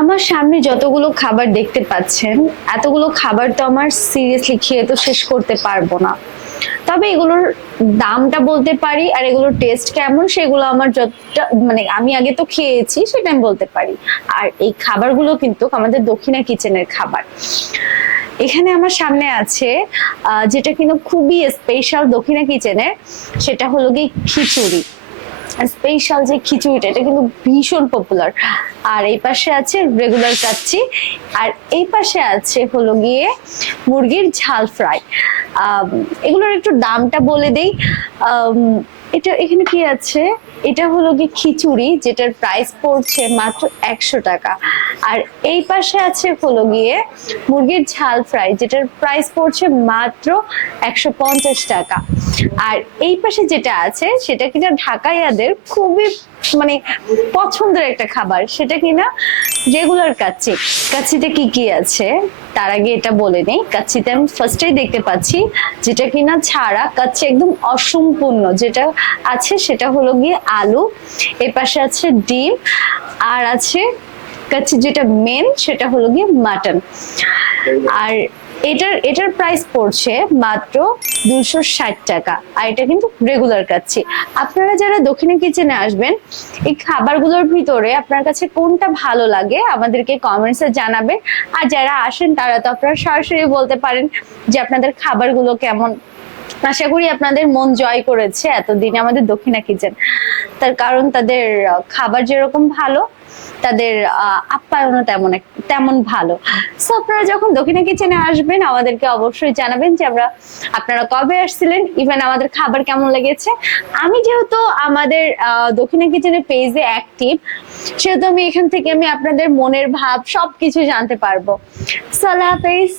আমার সামনে যতগুলো খাবার দেখতে পাচ্ছেন, এতগুলো খাবার তো আমার সিরিয়াসলি খেয়ে তো শেষ করতে পারব না। তবে এগুলোর দামটা বলতে পারি আর এগুলোর টেস্ট কেমন সেগুলো আমার যতটা মানে আমি আগে তো খেয়েছি সেটা আমি বলতে পারি। আর এই খাবারগুলো কিন্তু আমাদের দক্ষিণা কিচেনের খাবার। এখানে আমার সামনে আছে যেটা কিন্তু খুবই স্পেশাল দক্ষিণা কিচেনের, সেটা হলো গিয়ে খিচুড়ি। স্পেশাল যে খিচুড়িটা, এটা কিন্তু ভীষণ পপুলার আর এই পাশে আছে রেগুলার কাচ্চি, আর এই পাশে আছে হলো গিয়ে মুরগির ঝাল ফ্রাই এগুলোর একটু দামটা বলে দেই। এটা এখানে কি আছে? এটা হলো গিয়ে খিচুড়ি, যেটার প্রাইস পড়ছে মাত্র একশো টাকা। আর এই পাশে আছে হলো গিয়ে মুরগির ঝাল ফ্রাই যেটার প্রাইস পড়ছে মাত্র একশো পঞ্চাশ টাকা। আর এই পাশে যেটা আছে, সেটা কিনা ঢাকাইয়াদের খুবই মানে পছন্দের একটা খাবার। সেটা কিনা রেগুলার কাচ্চি। কাচ্চিতে কি কি আছে? তার আগে এটা বলে নেই। কাচ্ছিতে আমি ফার্স্টেই দেখতে পাচ্ছি, যেটা কিনা ছাড়া কাচ্ছি একদম অসম্পূর্ণ। যেটা আছে সেটা হলো গিয়ে আলু, এর পাশে আছে ডিম, আর আছে কাচ্চি যেটা মেন সেটা হলো গিয়ে মাটন আর এটার এটার প্রাইস পড়ছে মাত্র দুশো ষাট টাকা। আর এটা কিন্তু রেগুলার কাচ্ছি আপনারা যারা দক্ষিণে কিচেনে আসবেন, এই খাবারগুলোর ভিতরে আপনার কাছে কোনটা ভালো লাগে আমাদেরকে কমেন্টসে জানাবেন। আর যারা আসেন, তারা তো আপনারা সরাসরি বলতে পারেন যে আপনাদের খাবারগুলো কেমন। আশা করি আপনাদের মন জয় করেছে এতদিন আমাদের দক্ষিণা কিচেন। তার কারণ তাদের খাবার যেরকম ভালো, তাদের আপ্যায়নও তেমন তেমন ভালো। সো আপনারা যখন দক্ষিণা কিচেনে আসবেন, আমাদেরকে অবশ্যই জানাবেন যে আমরা, আপনারা কবে আসছিলেন ইভেন আমাদের খাবার কেমন লেগেছে। আমি যেহেতু আমাদের দক্ষিণা কিচেনের পেজে অ্যাক্টিভ সেহেতু আমি এখান থেকে আমি আপনাদের মনের ভাব সবকিছু জানতে পারব। সাল্লাহ হাফেজ।